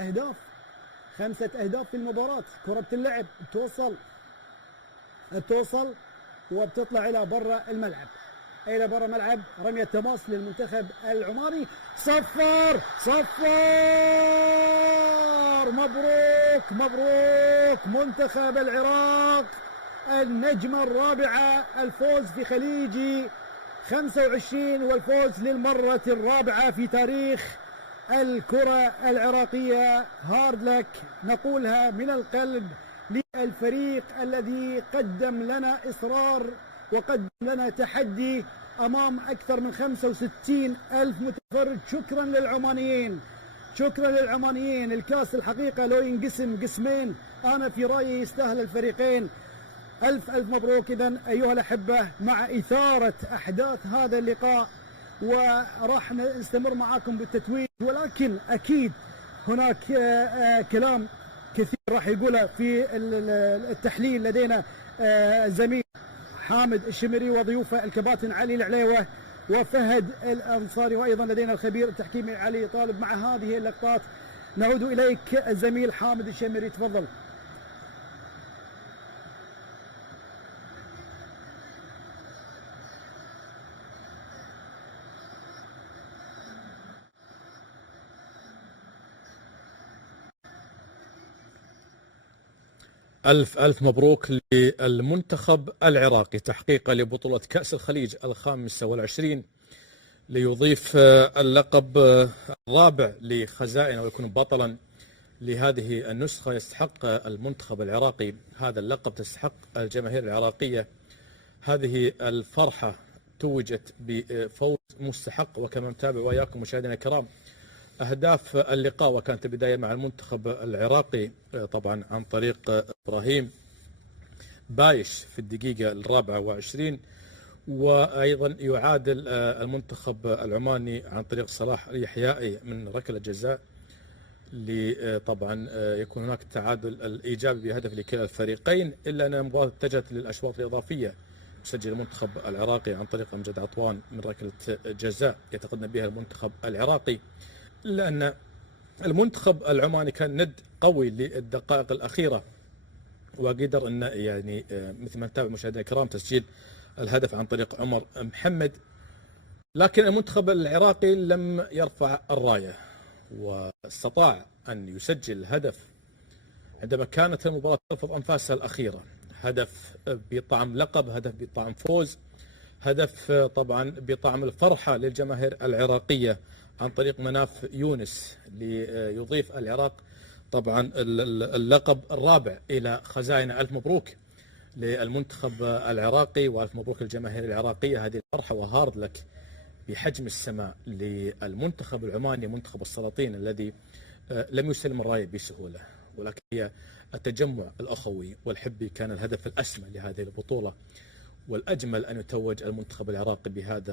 أهداف، 5 أهداف في المباراة. كرة اللعب توصل وبتطلع إلى برا الملعب، إلى برا الملعب. رمية تماس للمنتخب العماني. صفر مبروك منتخب العراق، النجمة الرابعة، الفوز في خليجي 25 والفوز للمرة الرابعة في تاريخ الكرة العراقية. هارد لك نقولها من القلب للفريق الذي قدم لنا إصرار وقدم لنا تحدي أمام أكثر من 65 ألف متفرج. شكرا للعمانيين. الكاس الحقيقة لو ينقسم قسمين أنا في رأيي يستاهل الفريقين. ألف مبروك. إذن أيها الأحبة، مع إثارة أحداث هذا اللقاء وراح نستمر معاكم بالتتويج، ولكن أكيد هناك كلام كثير راح يقوله في التحليل. لدينا زميل حامد الشمري وضيوفه الكباتن علي العليوة وفهد الأنصاري، وأيضا لدينا الخبير التحكيمي علي طالب. مع هذه اللقطات نعود إليك الزميل حامد الشمري، تفضل. ألف مبروك للمنتخب العراقي تحقيقه لبطولة كأس الخليج 25، ليضيف اللقب الرابع لخزائنه ويكون بطلا لهذه النسخة. يستحق المنتخب العراقي هذا اللقب، تستحق الجماهير العراقية هذه الفرحة. توجت بفوز مستحق. وكما نتابع وياكم مشاهدينا الكرام أهداف اللقاء، وكانت البداية مع المنتخب العراقي طبعا عن طريق إبراهيم بايش في الدقيقة 24، وأيضا يعادل المنتخب العماني عن طريق صلاح اليحيائي من ركلة جزاء، طبعا يكون هناك التعادل الإيجابي بهدف لكلا الفريقين. إلا أن المباراة اتجهت للأشواط الإضافية، يسجل المنتخب العراقي عن طريق أمجد عطوان من ركلة جزاء يتقدم بها المنتخب العراقي. إلا أن المنتخب العماني كان ند قوي للدقائق الأخيرة، وقدر أن يعني مثل ما نتابع مشاهدينا الكرام تسجيل الهدف عن طريق عمر محمد. لكن المنتخب العراقي لم يرفع الراية، واستطاع أن يسجل هدف عندما كانت المباراة ترفض أنفاسها الأخيرة. هدف بطعم لقب، هدف بطعم فوز، هدف طبعا بطعم الفرحة للجماهير العراقية عن طريق مناف يونس، ليضيف العراق طبعا اللقب الرابع إلى خزائنه. ألف مبروك للمنتخب العراقي وألف مبروك للجماهير العراقية. هذه الفرحة وهارد لك بحجم السماء للمنتخب العماني، منتخب السلاطين الذي لم يسلم الراية بسهولة، ولكن هي التجمع الأخوي والحبي كان الهدف الأسمى لهذه البطولة. والأجمل أن يتوج المنتخب العراقي بهذا